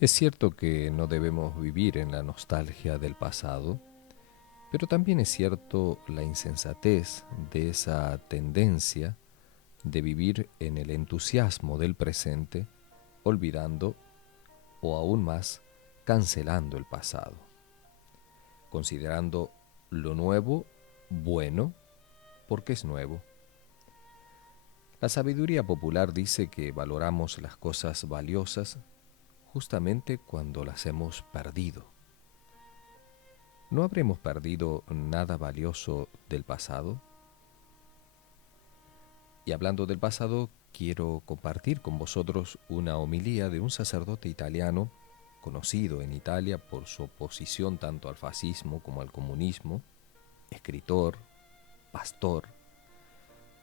Es cierto que no debemos vivir en la nostalgia del pasado, pero también es cierto la insensatez de esa tendencia de vivir en el entusiasmo del presente, olvidando o aún más cancelando el pasado, considerando lo nuevo bueno porque es nuevo. La sabiduría popular dice que valoramos las cosas valiosas justamente cuando las hemos perdido. ¿No habremos perdido nada valioso del pasado? Y hablando del pasado, quiero compartir con vosotros una homilía de un sacerdote italiano conocido en Italia por su oposición tanto al fascismo como al comunismo, escritor, pastor,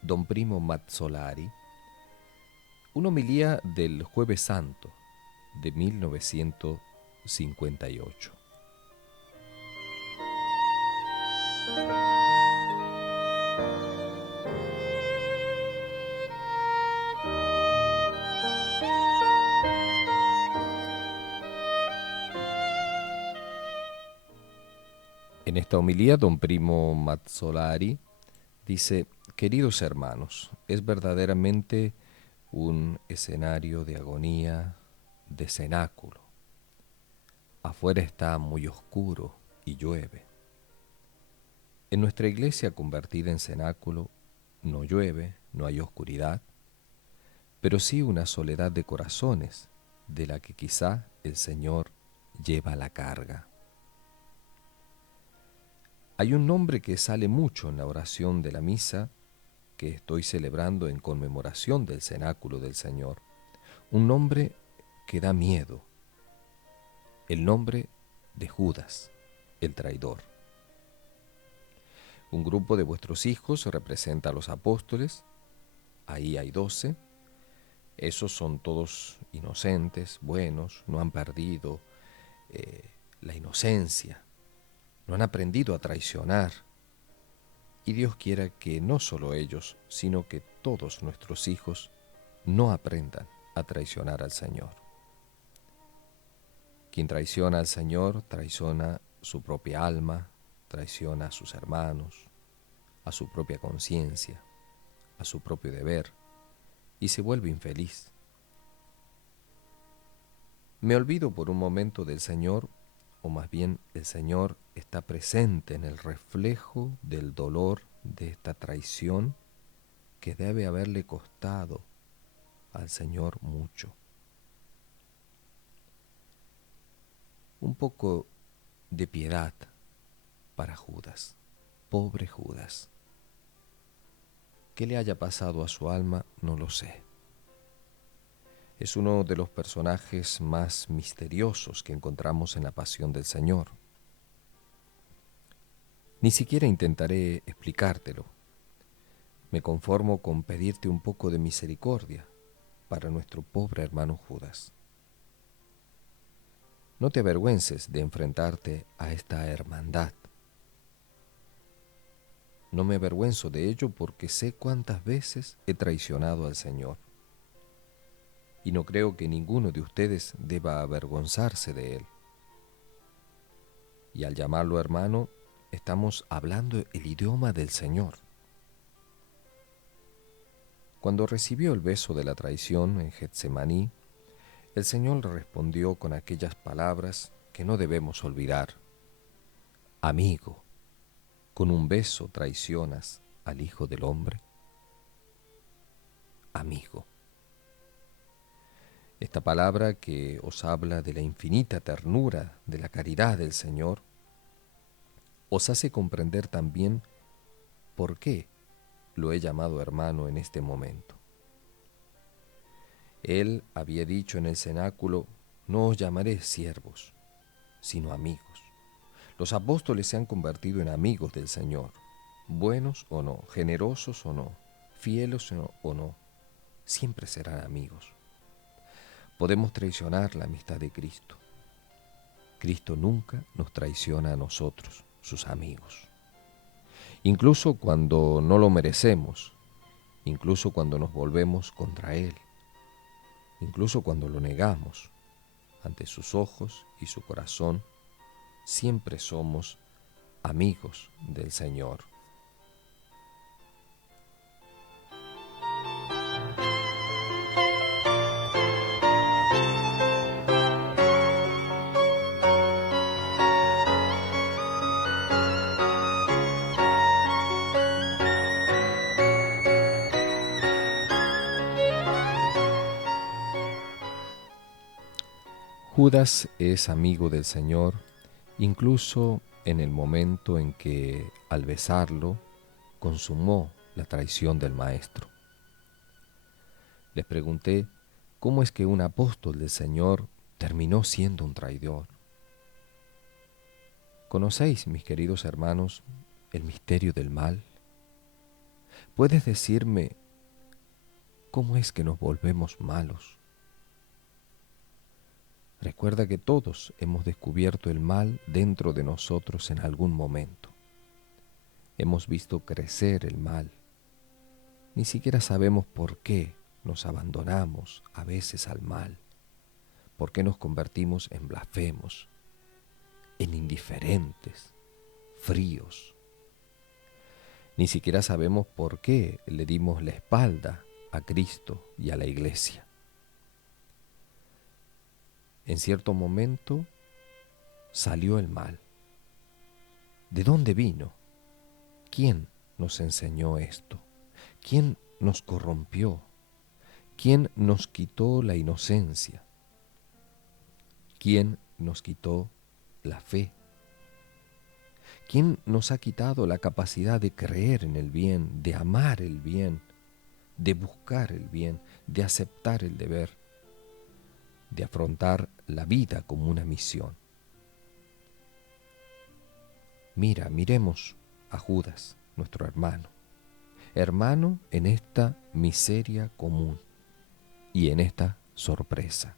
don Primo Mazzolari, una homilía del Jueves Santo de 1958. En esta homilía, don Primo Mazzolari dice: queridos hermanos, es verdaderamente un escenario de agonía, de cenáculo. Afuera está muy oscuro y llueve. En nuestra iglesia convertida en cenáculo no llueve, no hay oscuridad, pero sí una soledad de corazones de la que quizá el Señor lleva la carga. Hay un nombre que sale mucho en la oración de la misa que estoy celebrando en conmemoración del cenáculo del Señor, un nombre que da miedo, el nombre de Judas, el traidor. Un grupo de vuestros hijos representa a los apóstoles, ahí hay 12, esos son todos inocentes, buenos, no han perdido la inocencia, no han aprendido a traicionar. Y Dios quiera que no solo ellos, sino que todos nuestros hijos no aprendan a traicionar al Señor. Quien traiciona al Señor traiciona su propia alma, traiciona a sus hermanos, a su propia conciencia, a su propio deber, y se vuelve infeliz. Me olvido por un momento del Señor, o más bien el Señor está presente en el reflejo del dolor de esta traición que debe haberle costado al Señor mucho. Un poco de piedad para Judas, pobre Judas. ¿Qué le haya pasado a su alma? No lo sé. Es uno de los personajes más misteriosos que encontramos en la pasión del Señor. Ni siquiera intentaré explicártelo. Me conformo con pedirte un poco de misericordia para nuestro pobre hermano Judas. No te avergüences de enfrentarte a esta hermandad. No me avergüenzo de ello porque sé cuántas veces he traicionado al Señor. Y no creo que ninguno de ustedes deba avergonzarse de él. Y al llamarlo hermano, estamos hablando el idioma del Señor. Cuando recibió el beso de la traición en Getsemaní, el Señor le respondió con aquellas palabras que no debemos olvidar. Amigo, ¿con un beso traicionas al Hijo del Hombre? Amigo. Esta palabra que os habla de la infinita ternura, de la caridad del Señor, os hace comprender también por qué lo he llamado hermano en este momento. Él había dicho en el cenáculo: no os llamaré siervos, sino amigos. Los apóstoles se han convertido en amigos del Señor, buenos o no, generosos o no, fieles o no, siempre serán amigos. Podemos traicionar la amistad de Cristo. Cristo nunca nos traiciona a nosotros, sus amigos. Incluso cuando no lo merecemos, incluso cuando nos volvemos contra Él, incluso cuando lo negamos, ante sus ojos y su corazón, siempre somos amigos del Señor. Judas es amigo del Señor incluso en el momento en que, al besarlo, consumó la traición del Maestro. Les pregunté cómo es que un apóstol del Señor terminó siendo un traidor. ¿Conocéis, mis queridos hermanos, el misterio del mal? ¿Puedes decirme cómo es que nos volvemos malos? Recuerda que todos hemos descubierto el mal dentro de nosotros en algún momento. Hemos visto crecer el mal. Ni siquiera sabemos por qué nos abandonamos a veces al mal, por qué nos convertimos en blasfemos, en indiferentes, fríos. Ni siquiera sabemos por qué le dimos la espalda a Cristo y a la Iglesia. En cierto momento salió el mal. ¿De dónde vino? ¿Quién nos enseñó esto? ¿Quién nos corrompió? ¿Quién nos quitó la inocencia? ¿Quién nos quitó la fe? ¿Quién nos ha quitado la capacidad de creer en el bien, de amar el bien, de buscar el bien, de aceptar el deber, de afrontar la vida como una misión? Miremos a Judas, nuestro hermano, hermano en esta miseria común y en esta sorpresa.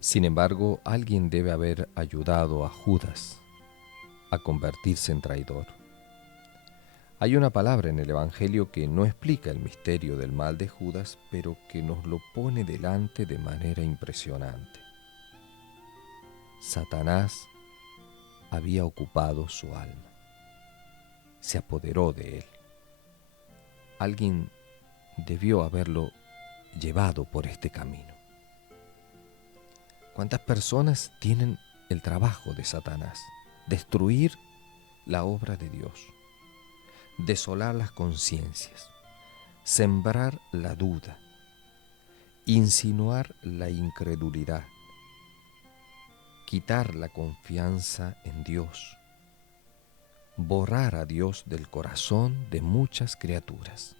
Sin embargo, alguien debe haber ayudado a Judas a convertirse en traidor. Hay una palabra en el Evangelio que no explica el misterio del mal de Judas, pero que nos lo pone delante de manera impresionante. Satanás había ocupado su alma, se apoderó de él. Alguien debió haberlo llevado por este camino. ¿Cuántas personas tienen el trabajo de Satanás? Destruir la obra de Dios, desolar las conciencias, sembrar la duda, insinuar la incredulidad, quitar la confianza en Dios, borrar a Dios del corazón de muchas criaturas.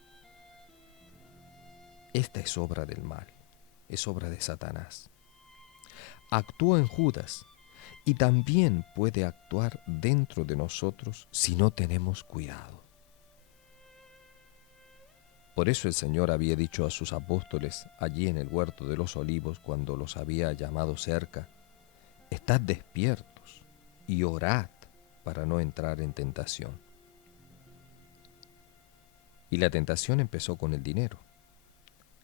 Esta es obra del mal, es obra de Satanás. Actúa en Judas y también puede actuar dentro de nosotros si no tenemos cuidado. Por eso el Señor había dicho a sus apóstoles allí en el huerto de los olivos, cuando los había llamado cerca: estad despiertos y orad para no entrar en tentación. Y la tentación empezó con el dinero,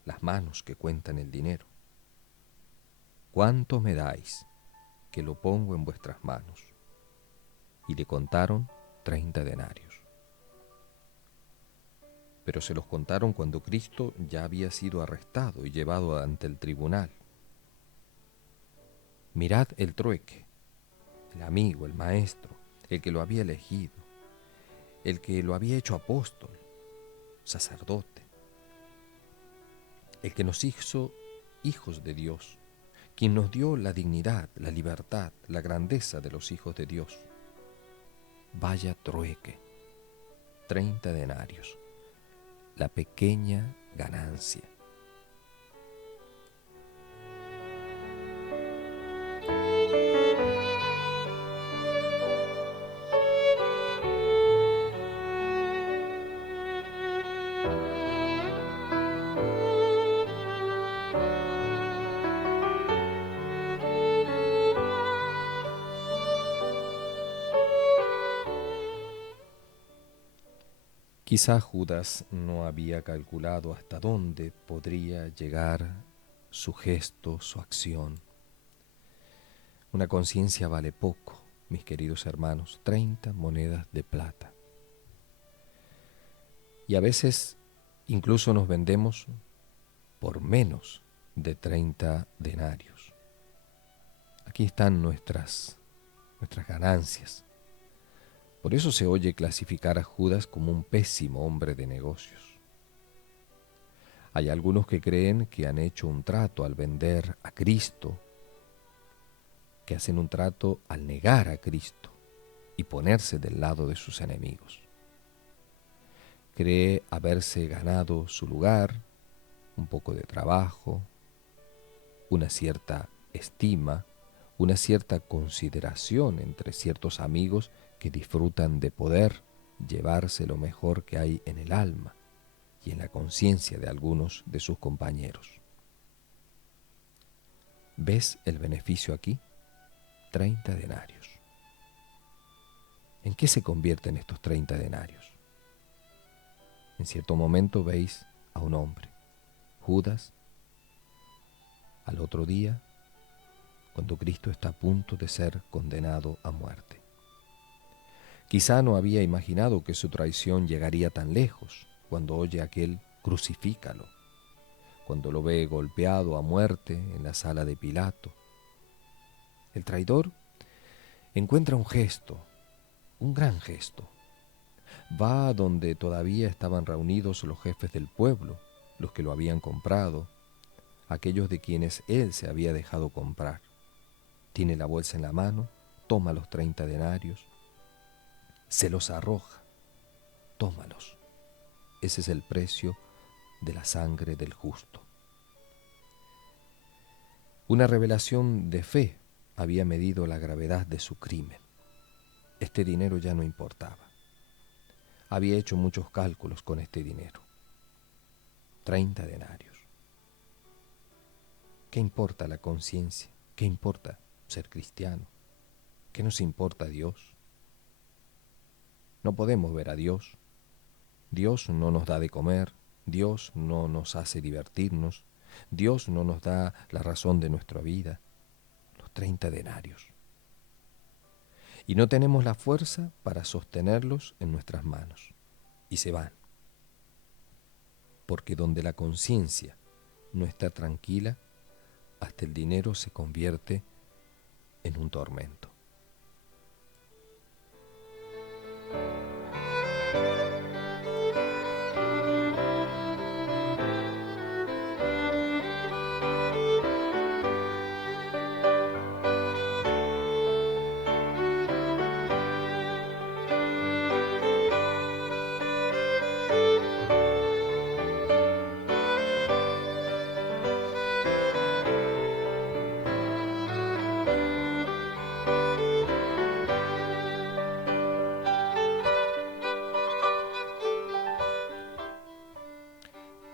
las manos que cuentan el dinero. ¿Cuánto me dais que lo pongo en vuestras manos? Y le contaron 30 denarios. Pero se los contaron cuando Cristo ya había sido arrestado y llevado ante el tribunal. Mirad el trueque, el amigo, el maestro, el que lo había elegido, el que lo había hecho apóstol, sacerdote, el que nos hizo hijos de Dios, quien nos dio la dignidad, la libertad, la grandeza de los hijos de Dios. Vaya trueque, 30 denarios, la pequeña ganancia. Quizá Judas no había calculado hasta dónde podría llegar su gesto, su acción. Una conciencia vale poco, mis queridos hermanos, 30 monedas de plata. Y a veces incluso nos vendemos por menos de 30 denarios. Aquí están nuestras ganancias. Por eso se oye clasificar a Judas como un pésimo hombre de negocios. Hay algunos que creen que han hecho un trato al vender a Cristo, que hacen un trato al negar a Cristo y ponerse del lado de sus enemigos. Cree haberse ganado su lugar, un poco de trabajo, una cierta estima, una cierta consideración entre ciertos amigos que disfrutan de poder llevarse lo mejor que hay en el alma y en la conciencia de algunos de sus compañeros. ¿Ves el beneficio aquí? 30 denarios. ¿En qué se convierten estos 30 denarios? En cierto momento veis a un hombre, Judas, al otro día, cuando Cristo está a punto de ser condenado a muerte. Quizá no había imaginado que su traición llegaría tan lejos cuando oye aquel crucifícalo, cuando lo ve golpeado a muerte en la sala de Pilato. El traidor encuentra un gesto, un gran gesto. Va a donde todavía estaban reunidos los jefes del pueblo, los que lo habían comprado, aquellos de quienes él se había dejado comprar. Tiene la bolsa en la mano, toma los 30 denarios, se los arroja. Tómalos. Ese es el precio de la sangre del justo. Una revelación de fe había medido la gravedad de su crimen. Este dinero ya no importaba. Había hecho muchos cálculos con este dinero. 30 denarios. ¿Qué importa la conciencia? ¿Qué importa ser cristiano? ¿Qué nos importa Dios? No podemos ver a Dios. Dios no nos da de comer. Dios no nos hace divertirnos. Dios no nos da la razón de nuestra vida. Los 30 denarios. Y no tenemos la fuerza para sostenerlos en nuestras manos. Y se van. Porque donde la conciencia no está tranquila, hasta el dinero se convierte en un tormento.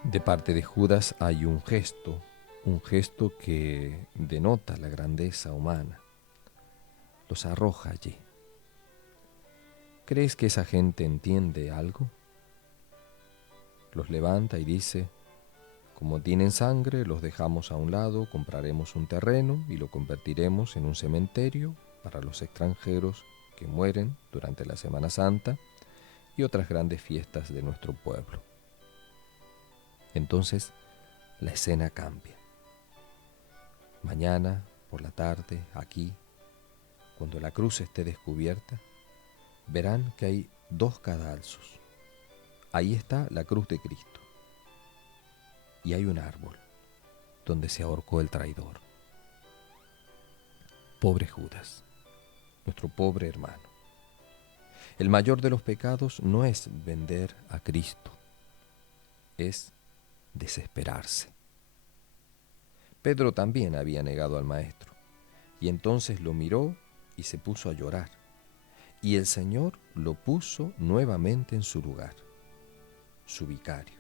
De parte de Judas hay un gesto que denota la grandeza humana. Los arroja allí. ¿Crees que esa gente entiende algo? Los levanta y dice, como tienen sangre, los dejamos a un lado, compraremos un terreno y lo convertiremos en un cementerio para los extranjeros que mueren durante la Semana Santa y otras grandes fiestas de nuestro pueblo. Entonces, la escena cambia. Mañana, por la tarde, aquí, cuando la cruz esté descubierta, verán que hay 2 cadalsos. Ahí está la cruz de Cristo. Y hay un árbol donde se ahorcó el traidor. Pobre Judas, nuestro pobre hermano. El mayor de los pecados no es vender a Cristo, es desesperarse. Pedro también había negado al Maestro, y entonces lo miró y se puso a llorar, y el Señor lo puso nuevamente en su lugar, su vicario.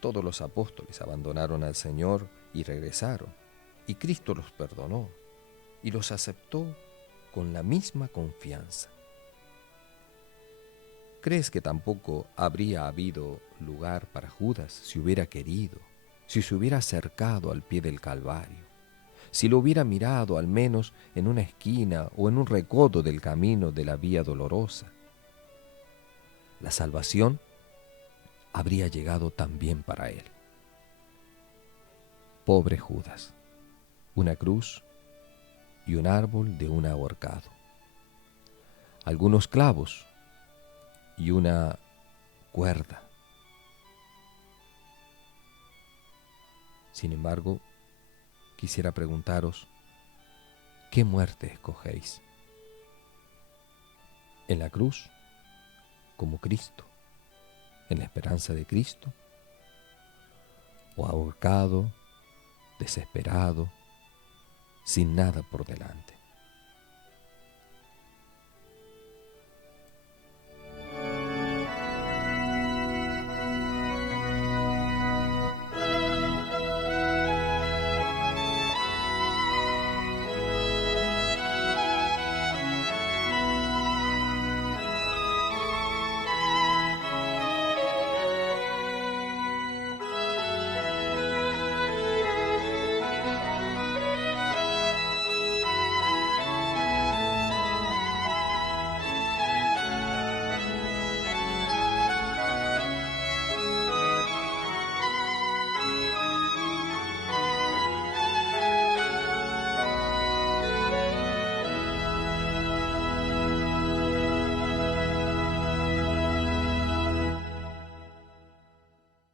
Todos los apóstoles abandonaron al Señor y regresaron, y Cristo los perdonó y los aceptó con la misma confianza. ¿Crees que tampoco habría habido lugar para Judas si hubiera querido, si se hubiera acercado al pie del Calvario, si lo hubiera mirado al menos en una esquina o en un recodo del camino de la vía dolorosa? La salvación habría llegado también para él. Pobre Judas, una cruz y un árbol de un ahorcado, algunos clavos y una cuerda. Sin embargo, quisiera preguntaros, ¿qué muerte escogéis? ¿En la cruz, como Cristo, en la esperanza de Cristo? ¿O ahorcado, desesperado, sin nada por delante?